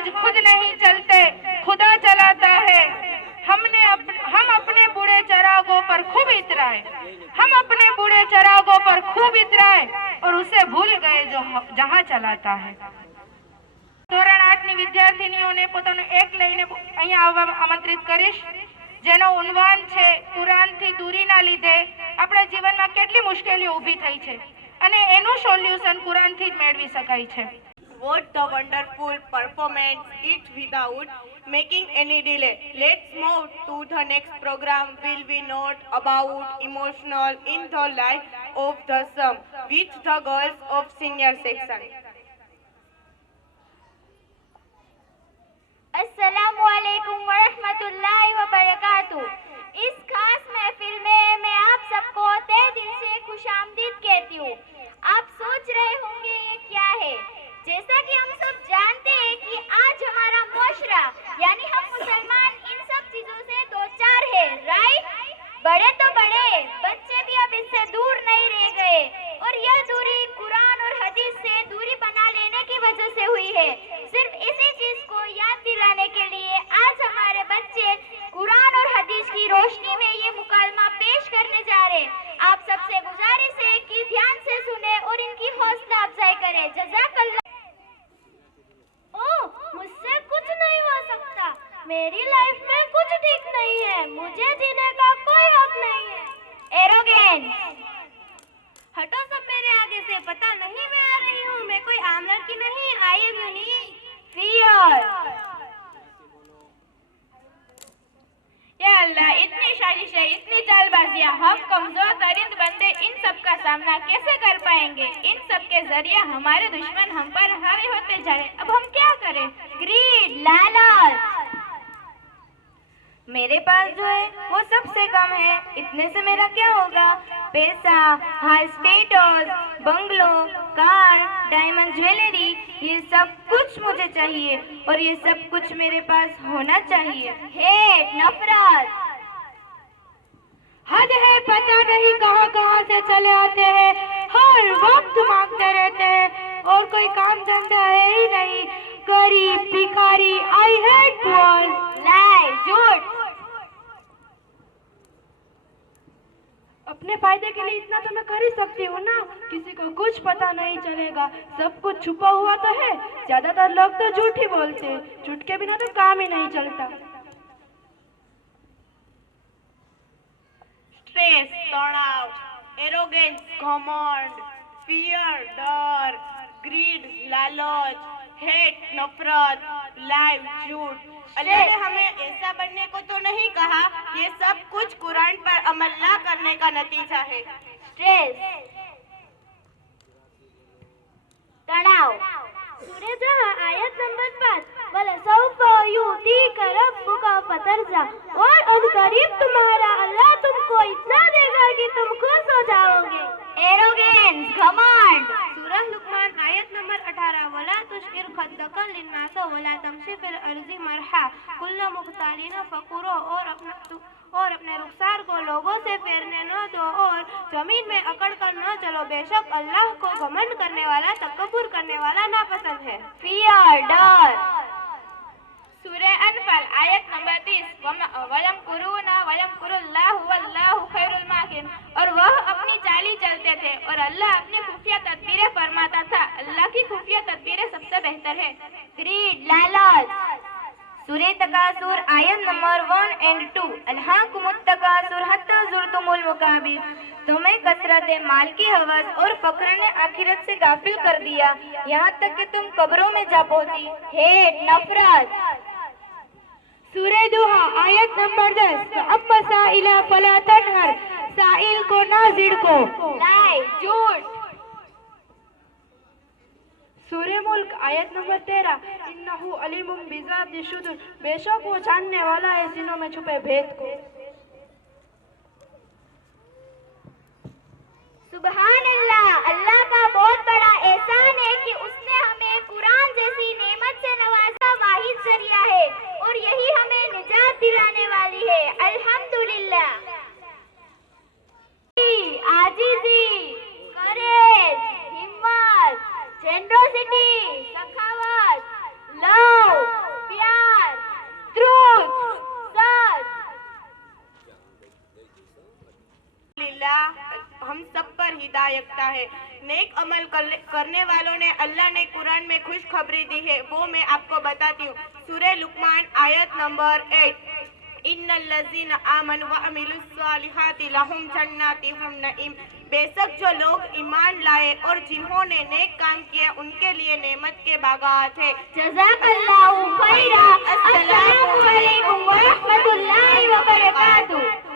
जहाज खुद नहीं चलते, खुदा चलाता है। हम अपने बूढ़े चरागों पर खूब इतराए, हम अपने बूढ़े चरागों पर खूब इतराए और उसे भूल गए जो जहां चलाता है। ધોરણ 8ની વિદ્યાર્થીનીઓને પોતાનું એક લઈને અહીંયા આવવા આમંત્રિત કરીશ, જેનો ઉન્વાન છે કુરાનથી દૂરીના લીધે આપણા જીવનમાં કેટલી મુશ્કેલીઓ ઊભી થઈ છે અને એનું સોલ્યુશન કુરાનથી જ મેળવી શકાય છે. What the wonderful performance it without making any delay. Let's move to the next program. Will be not about emotional in the life of the sum with the girls of senior section. अस्सलामुअलैकुम वरहमतुल्लाहि वबरकातुह। इस खास महफिल में मैं आप सबको तहे दिल से खुशामदीद कहती हूँ। आप सोच रहे होंगे ये क्या है। जैसा कि हम सब जानते हैं कि आज हमारा मुआशरा यानी हम मुसलमान इन सब चीजों से दो चार है, राइट। बड़े तो बड़े, बच्चे भी अब इससे दूर नहीं रह गए और यह दूरी कुरान और हदीस से दूरी बना लेने की वजह से हुई है। सिर्फ इसी चीज को याद दिलाने के लिए आज हमारे बच्चे कुरान और हदीस की रोशनी में ये मुकालमा पेश करने जा रहे हैं। आप सबसे गुजारिश है कि ध्यान से सुने और इनकी हौसला अफजाई करें। जज़ाकल्लाह। मुझसे कुछ नहीं हो सकता, मेरी लाइफ में कुछ ठीक नहीं है, मुझे जीने का कोई हक नहीं है। एरोगेंस। हटो सब मेरे आगे से, पता नहीं मैं आ रही हूँ, मैं कोई आम लड़की नहीं, आई एम यूनिक। फियर। या अल्लाह, इतनी साजिशें, इतनी चालबाजियां, हम कमजोर दरिंद बंदे इन सब का सामना कैसे कर पाएंगे। इन सब के जरिए हमारे दुश्मन हम पर हावी होते जा रहे, अब हम क्या करें। ग्रीड, लालच। मेरे पास जो है वो सबसे कम है, इतने से मेरा क्या होगा। पैसा, high status, bungalow, car, diamond jewellery, ये सब कुछ मुझे चाहिए और ये सब कुछ मेरे पास होना चाहिए। हेट, नफरत। हद है, पता नहीं कहां कहां से चले आते हैं, हर वक्त मांगते रहते हैं और कोई काम धंधा है ही नहीं। गरीब, भिखारी, आई हेट पुअर। लाई, झूठ। अपने फायदे के लिए इतना तो मैं कर ही सकती हूँ ना, किसी को कुछ पता नहीं चलेगा, सब कुछ छुपा हुआ तो है। ज्यादातर लोग तो झूठ ही बोलते हैं, झूठ के बिना तो काम ही नहीं चलता। स्ट्रेस, तनाव, एरोगेंस, घमंड, फियर, डर, ग्रीड, लालच, हेट, नफरत, लाइव, झूठ। अल्लाह ने हमें ऐसा बनने को तो नहीं कहा, ये सब कुछ कुरान पर अमल ना करने का नतीजा है। स्ट्रेस, तनाव। सूरह जहाँ आयत नंबर 5, वलसौफ युअतीका रब्बुका फतरजा, और अनकरीब तुम्हारा अल्लाह तुमको इतना देगा कि तुम खुश हो जाओगे। एरोगेंस, घमंड। सूरह लुकमान आयत नंबर 18, वला तुशइर खद्दका लिन्नास वला तमशी फिल अर्ज़ि मरहा कुल्ल मुख्तालिन फकुरो, और अपने रुखसार को लोगों से फेरने न दो और जमीन में अकड़ कर न चलो, बेशक अल्लाह को घमंड करने वाला, तकब्बुर करने वाला नापसंद है। फियर, डर। सूरह अनफाल आयत नंबर 30, वलम कुरूना वलम कुरुल्लाहु वल्लाहु खैरुल माकिन, और वह अपनी चाली चलते थे और अल्लाह अपनी खुफिया तदबीरें फरमाता था, अल्लाह की खुफिया तदबीरें सबसे बेहतर है। ग्रीड, लालच। सूरह तकासुर आयत नंबर 1 और 2, अल्हाकुमुत तकासुर हत्ता ज़ुरतुमुल मकाबिर, तुम्हें कसरत माल की हवस और फक्र ने आखिरत से गाफिल कर दिया, यहाँ तक कि तुम कब्रों में जा पहुंची। हेट, नफरत। सूरह दुहा आयत नंबर 10, अम्मा साइला फला तनहर, साइल को ना झिड़को। लाई, झूठ। सूरह मुल्क आयत नंबर 13, इन्नहु अलीमुम बिज़ाति सुदूर, बेशक वो जानने वाला है सीनों में छुपे भेद को। सुभान अल्लाह, अल्लाह का बहुत बड़ा एहसान है कि उसने हमें कुरान जैसी नेमत से नवाजा वाहिद जरिया है और यही हमें निजात दिलाने वाली है। अल्हम्दुलिल्लाह। आजीजी, करेज, हिम्मत, जेनरोसिटी, सखावत, लव, हिदायत है। नेक अमल करने वालों ने अल्लाह ने कुरान में खुशखबरी दी है, वो मैं आपको बताती हूँ। सूरह लुकमान आयत नंबर 8, इन्नल्लज़ीना आमनु व अमिलुस्सालिहाति लहुम जन्नातिहुम नईम। बेशक जो लोग ईमान लाए और जिन्होंने नेक काम किए उनके लिए नेमत के बागात है। जज़ाकल्लाहु खैरा। अस्सलामु अलैकुम व रहमतुल्लाहि व बरकातुहू।